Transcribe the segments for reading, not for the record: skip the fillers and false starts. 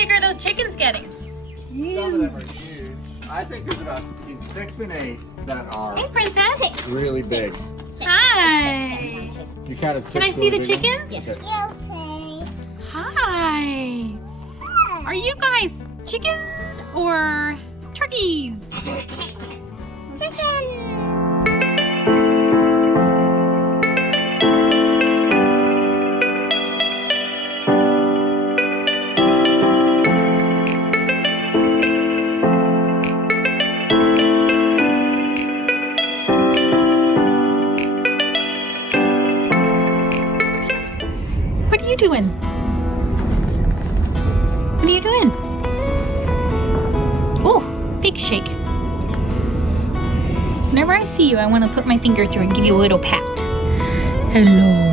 big are those chickens getting? Some of them are huge. I think there's about between 6 and 8 that are Hey, princess. really big. Hi. You kind of Can I see the chickens? Yes. Okay. Hi. Are you guys chickens or turkeys? Chicken. What are you doing? What are you doing? Oh, big shake. Whenever I see you, I want to put my finger through and give you a little pat. Hello.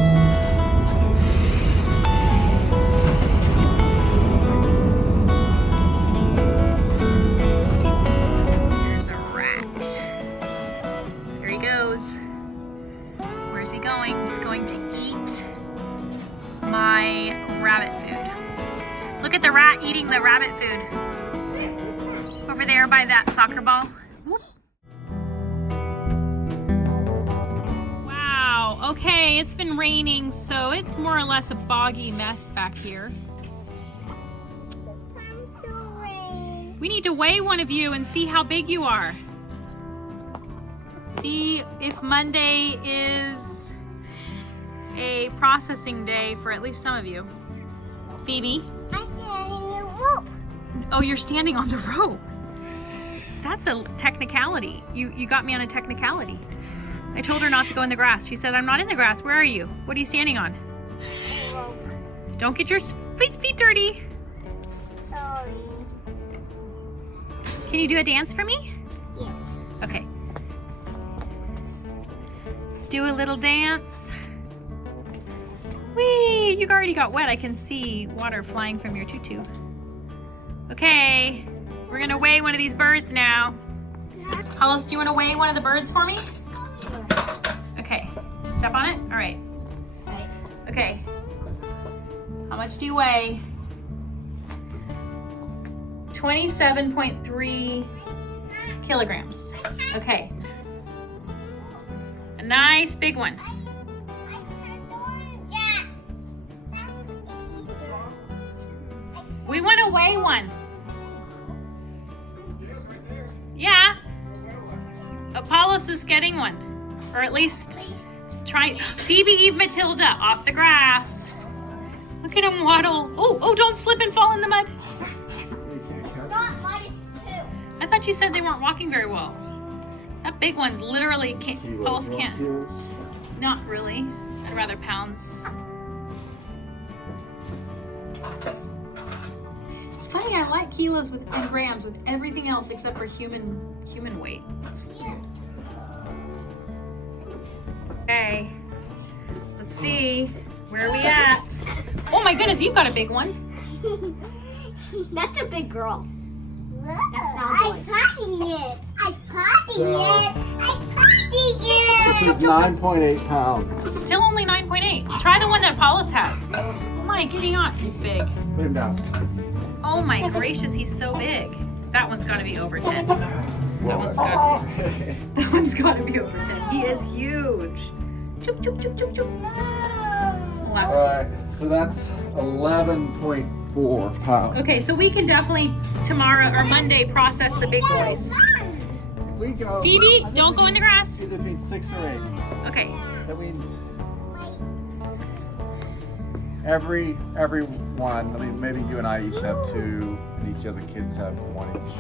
There's a rat. Here he goes. Where's he going? He's going to eat my rabbit food. Look at the rat eating the rabbit food. Over there by that soccer ball. Whoop. Wow, okay, it's been raining, so it's more or less a boggy mess back here. We need to weigh one of you and see how big you are. See if Monday is a processing day for at least some of you. Phoebe? I'm standing on the rope. Oh, you're standing on the rope. That's a technicality. You got me on a technicality. I told her not to go in the grass. She said, I'm not in the grass. Where are you? What are you standing on? Rope. Don't get your feet dirty. Sorry. Can you do a dance for me? Yes. Okay. Do a little dance. Whee! You already got wet. I can see water flying from your tutu. Okay, we're gonna weigh one of these birds now. Hollis, do you want to weigh one of the birds for me? Okay, step on it. All right. Okay. How much do you weigh? 27.3 kilograms. Okay. A nice big one. We want to weigh one. Yeah. Apollos is getting one. Or at least trying. Phoebe, Eve, Matilda, off the grass. Look at him waddle. Oh, don't slip and fall in the mud. Not mud, it's poo. I thought you said they weren't walking very well. That big one's literally can't, Paul's can't. Not really. I'd rather pounds. It's funny, I like kilos and grams with everything else except for human weight. That's weird. Okay, let's see. Where are we at? Oh my goodness, you've got a big one. That's a big girl. That's not I'm potting it. I'm potting it. I'm potting This it. is 9.8 pounds. Still only 9.8. Try the one that Apollos has. Oh my, getting on. He's big. Put him down. Oh my gracious, he's so big. That one's got to be over 10. That one's got to be over 10. He is huge. Choop, choop, choop, choop, choop. Wow. Alright, so that's 11.4 pounds. Okay, so we can definitely tomorrow or Monday process the big boys. We go. Phoebe, don't go in the grass. Either means 6 or 8. Okay. That means every one. I mean, maybe you and I each have 2, and each other kids have 1 each.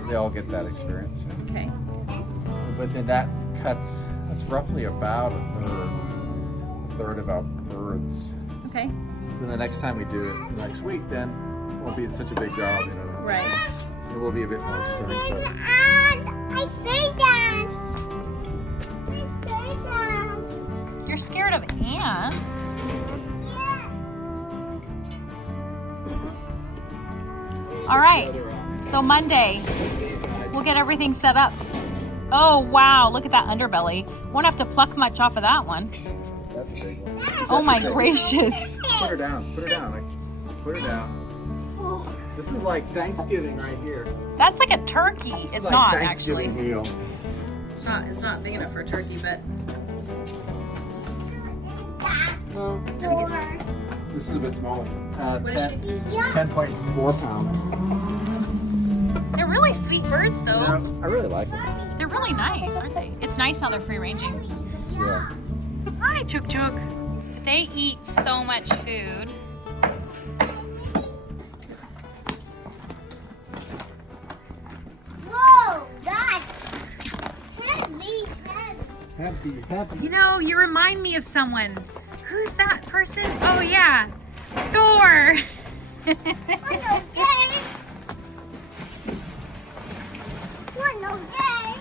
So they all get that experience. Okay. But then that's roughly about a third of our birds. Okay. So the next time we do it next week, then it won't be such a big job, you know. Right. It will be a bit more experience. But I say that. I say that. You're scared of ants. All right. So Monday, we'll get everything set up. Oh, wow. Look at that underbelly. Won't have to pluck much off of that one. that's a big one. Oh, my gracious. Put her down. Put her down. Put her down. This is like Thanksgiving right here. That's like a turkey. This It's is not like actually. Thanksgiving meal. It's not big enough for a turkey, but No, Door. this is a bit smaller. What is 10.4 pounds. they're really sweet birds though. You know, I really like them. They're really nice, aren't they? It's nice how they're free ranging. Yeah. Hi, Chuk Chuk. They eat so much food. Whoa, that's heavy. Happy. You know, you remind me of someone. Who's that person? Oh yeah, Thor. One okay. One okay.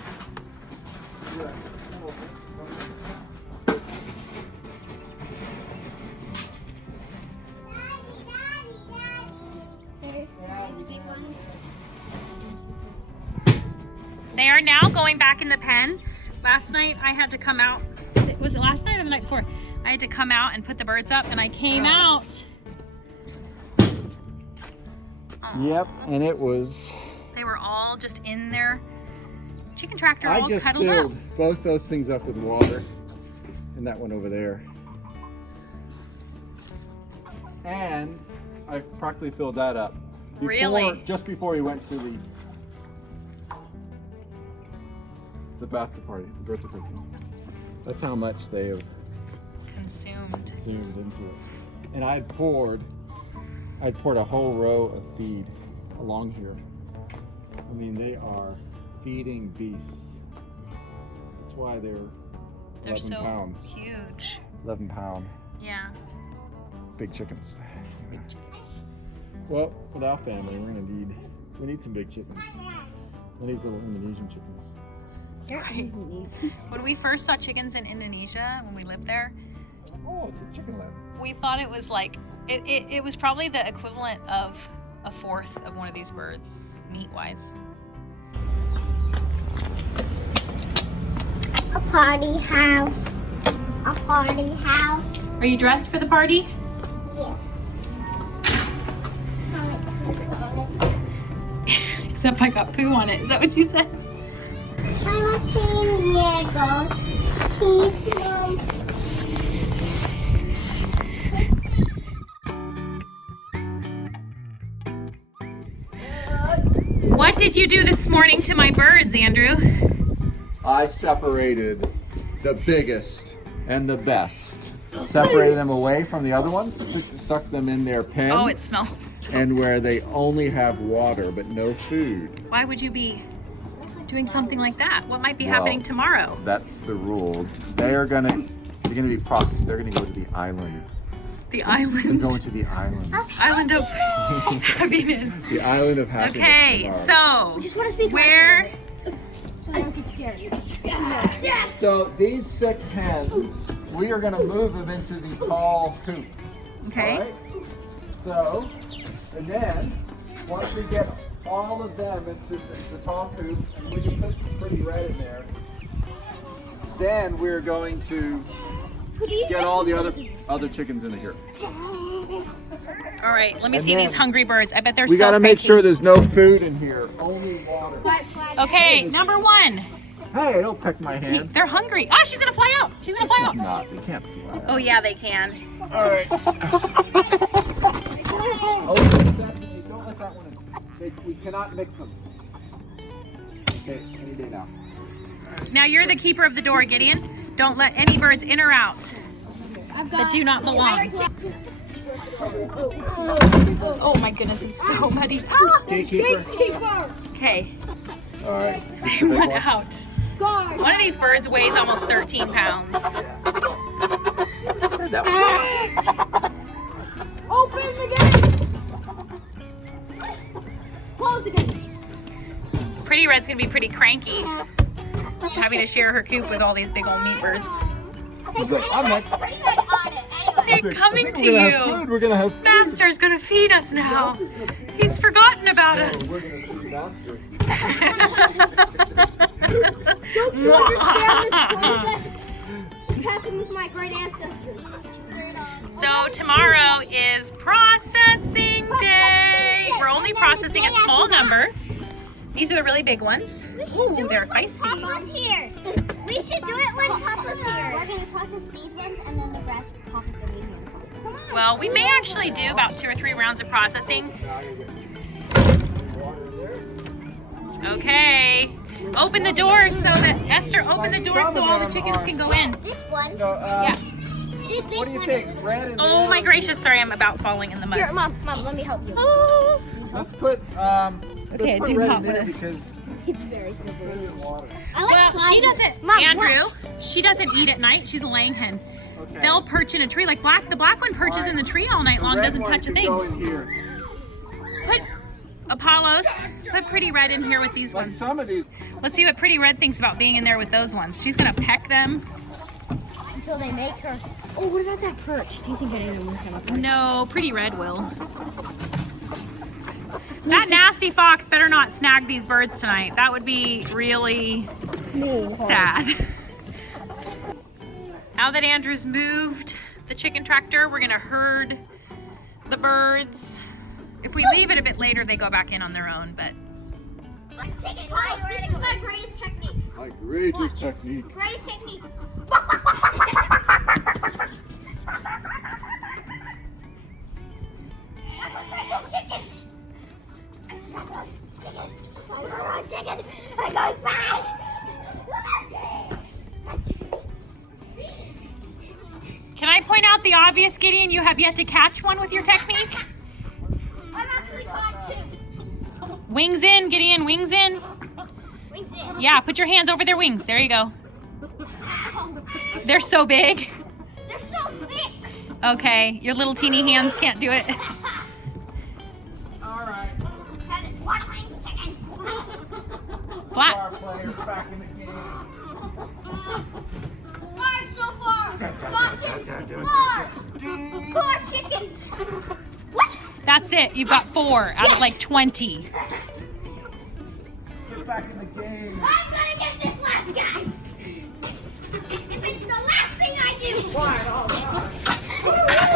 They are now going back in the pen. Last night I had to come out. Was it last night or the night before? I had to come out and put the birds up, and I came out. Yep, and it was. They were all just in their chicken tractor, I all just cuddled filled up. both those things up with water, and that one over there. And I practically filled that up. Really? Just before we went to the birthday party, the birthday party. That's how much they have Consumed. consumed into it. And I'd poured a whole row of feed along here. I mean, they are feeding beasts. That's why they're They're 11 so pounds. huge. 11 pound Yeah. big chickens. Big chickens. Well, with our family, we need some big chickens. And these little Indonesian chickens. Right. When we first saw chickens in Indonesia, when we lived there, Oh, it's a chicken leg. we thought it was like, it was probably the equivalent of a fourth of one of these birds, meat-wise. A party house. A party house. Are you dressed for the party? Yes. Except I got poo on it. Is that what you said? I'm a Diego. He's What did you do this morning to my birds, Andrew? I separated the biggest and the best. Separated them away from the other ones, stuck them in their pen. Oh, it smells. And where they only have water but no food. Why would you be doing something like that? What might be Well, happening tomorrow? That's the rule. They're gonna be processed. They're gonna go to the island. The They're island. going to the island. Island of happiness. The island of happiness. Okay, tomorrow. so just want to speak where? so they don't get scared. So these 6 hens, we are gonna move them into the tall coop. Okay. All right? So, and then once we get all of them into the tall coop, and we can put Pretty Red in there, then we're going to get all the other chickens into here. All right, let me And see these then hungry birds. I bet they're We so gotta make cranky. sure there's no food in here, only water. Okay, number 1. Hey, don't peck my hand. They're hungry. Ah, she's gonna fly out. She's gonna fly out. Not, they can't fly. Oh yeah, they can. All right. Oh, sesame, don't let that one in. We cannot mix them. Okay, any day now. Now you're the keeper of the door, Gideon. Don't let any birds in or out that do not belong. Oh my goodness, it's so muddy. Ah! Gatekeeper. Okay, All right. Is this I the big went one? out. One of these birds weighs almost 13 pounds. Open the gates. Close the gates. Pretty Red's gonna be pretty cranky, having to share her coop with all these big old meat birds. He's like, I'm next. They're coming to We're gonna have you. food. We're gonna have food. Master's gonna feed us now. He's forgotten about us. We're gonna feed Master. Don't you understand this process? It's happened with my great ancestors. So tomorrow is processing day. processing a small number. These are the really big ones. Ooh, they're feisty. Papa's here. We should do it when Papa's here. We're going to process these ones and then the rest Papa's going to be here to process. Well, we may actually do about 2 or 3 rounds of processing. Okay. Open the door so that, Esther, open the door so all the chickens can go in. This one. Yeah. This big What do you one. think? Red and Oh my gracious, sorry, I'm about falling in the mud. Here, Mom, let me help you. Oh. Let's put Okay, let's put do red hot in there water. because It's very slippery. there's water. I like Well, she sliding. doesn't, Mom, Andrew, watch. she doesn't eat at night. She's a laying hen. Okay. They'll perch in a tree. Like the black one perches in the tree all night The long, red doesn't one touch a could thing. Go in here. Put Apollos, put Pretty Red in here with these Like ones. some of these. Let's see what Pretty Red thinks about being in there with those ones. She's gonna peck them. Until they make her. Oh, what about that perch? Do you think any of them is going to perch? No, Pretty Red will. That nasty fox better not snag these birds tonight. That would be really sad. Now that Andrew's moved the chicken tractor, we're gonna herd the birds. If we leave it a bit later, they go back in on their own, but Take it. Guys, this is my greatest technique. My greatest technique. Greatest technique. I'm going fast. can I point out the obvious, Gideon? You have yet to catch one with your technique. I'm actually caught two. Wings in, Gideon, wings in. Wings in. Yeah, put your hands over their wings. There you go. They're so big. They're so thick. Okay, your little teeny hands can't do it. All right. That is waddling chicken. Flat. Our players back in the game. Far so far. Gotten four chickens. What? That's it. You've got 4 out of like 20. Get back in the game. I'm gonna get this last guy. If it's the last thing I do. Quiet, oh God.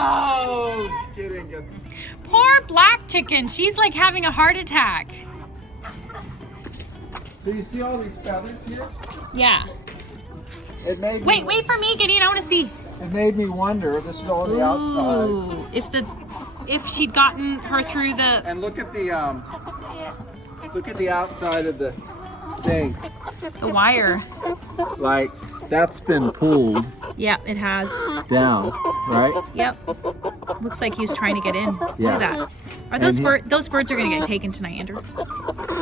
Oh, kidding. Gets. Poor black chicken. She's like having a heart attack. So you see all these feathers here? Yeah. It made me, Wait for me, Gideon. I want to see. It made me wonder. This is all on the outside. Ooh, if she'd gotten her through the. And look at the outside of the thing. The wire. Like that's been pulled Yep, it has. down, right? Yep. Looks like he was trying to get in. Look Yeah. at that. Are those And those birds are gonna get taken tonight, Andrew?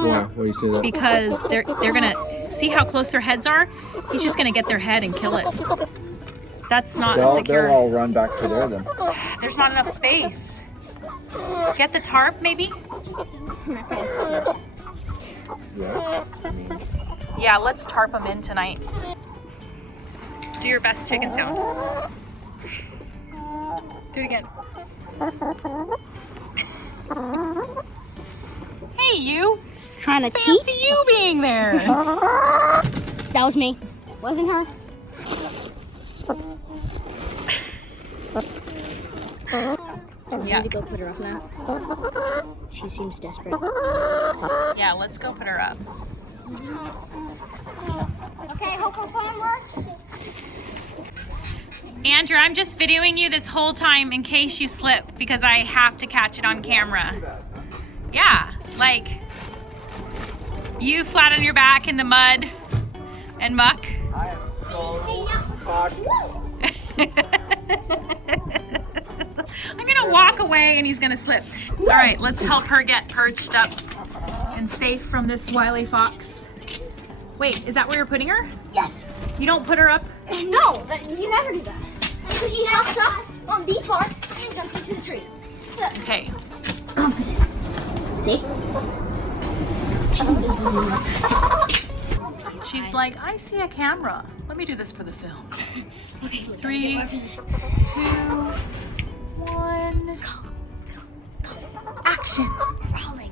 Yeah. What do you say that? Because they're gonna see how close their heads are. He's just gonna get their head and kill it. That's not They'll secure. all run back to there then. There's not enough space. Get the tarp, maybe? Yeah. Yeah, let's tarp them in tonight. Do your best chicken sound. Do it again. Hey, you. Trying to Fancy you being there. That was me. Wasn't her? Yeah. Go put her up now. She seems desperate. Yeah, let's go put her up. Okay, hope our phone works. Andrew, I'm just videoing you this whole time in case you slip because I have to catch it on camera. Yeah, like you flat on your back in the mud and muck. I am so cocky. I'm gonna walk away and he's gonna slip. All right, let's help her get perched up and safe from this wily fox. Wait, is that where you're putting her? Yes. You don't put her up? No, you never do that. Because she hops up on these bars and jumps into the tree. Look. Okay. See? She's invisible. She's like, I see a camera. Let me do this for the film. Okay. 3, 2, 1. Action. Rolling.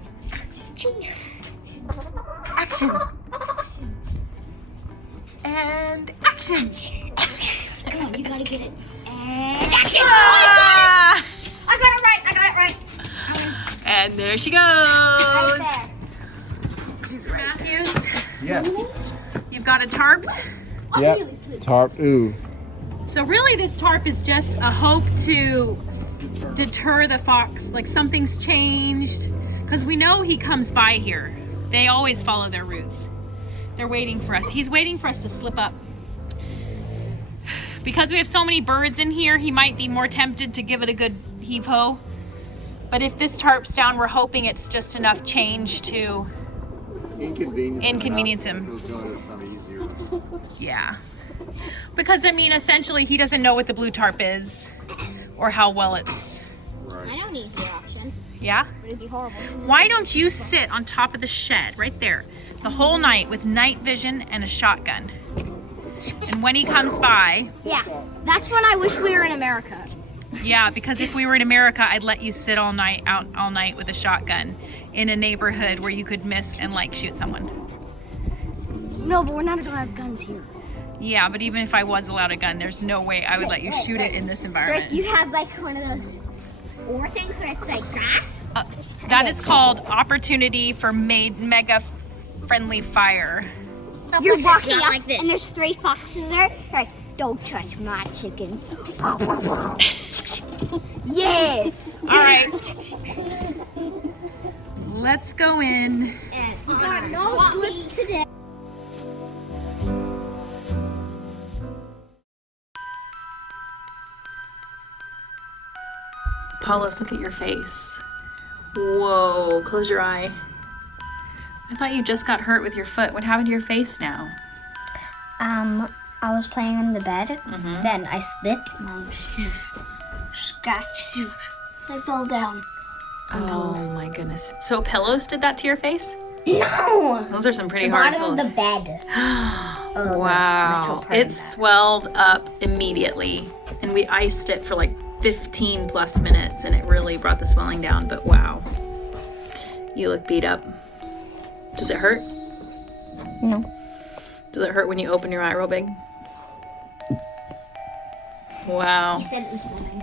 Action. And action. Come on, you gotta get it. And action! And there she goes. Matthews, Yes. you've got it tarped. Yep. Tarp. Ooh. So really this tarp is just a hope to deter the fox. Like something's changed. Because we know he comes by here. They always follow their routes. They're waiting for us. He's waiting for us to slip up. Because we have so many birds in here, he might be more tempted to give it a good heave-ho. But if this tarp's down, we're hoping it's just enough change to inconvenience him. He'll go to some easier. Yeah. Because, I mean, essentially, he doesn't know what the blue tarp is or how well it's... Right. I know an easier option, Yeah? but it'd be horrible. Why don't you sit on top of the shed, right there, the whole night with night vision and a shotgun? And when he comes by... Yeah, that's when I wish we were in America. Yeah, because if we were in America, I'd let you sit all night with a shotgun in a neighborhood where you could miss and, like, shoot someone. No, but we're not gonna have guns here. Yeah, but even if I was allowed a gun, there's no way I would let you shoot it in this environment. Like you have like one of those war things where it's like grass. That is called opportunity for mega friendly fire. You're walking up like this, and there's 3 foxes there. Like, don't touch my chickens. Yeah. All right. Let's go in. And we got no slips today. Paulus, look at your face. Whoa, close your eye. I thought you just got hurt with your foot. What happened to your face now? I was playing on the bed, then I slipped and I scratched. I fell down. Oh my goodness. So pillows did that to your face? No! Those are some pretty The hard bottom pillows. of the bed. Wow. It swelled up immediately. And we iced it for like 15 plus minutes and it really brought the swelling down. But wow. You look beat up. Does it hurt? No. Does it hurt when you open your eye real big? Wow. He said it was morning.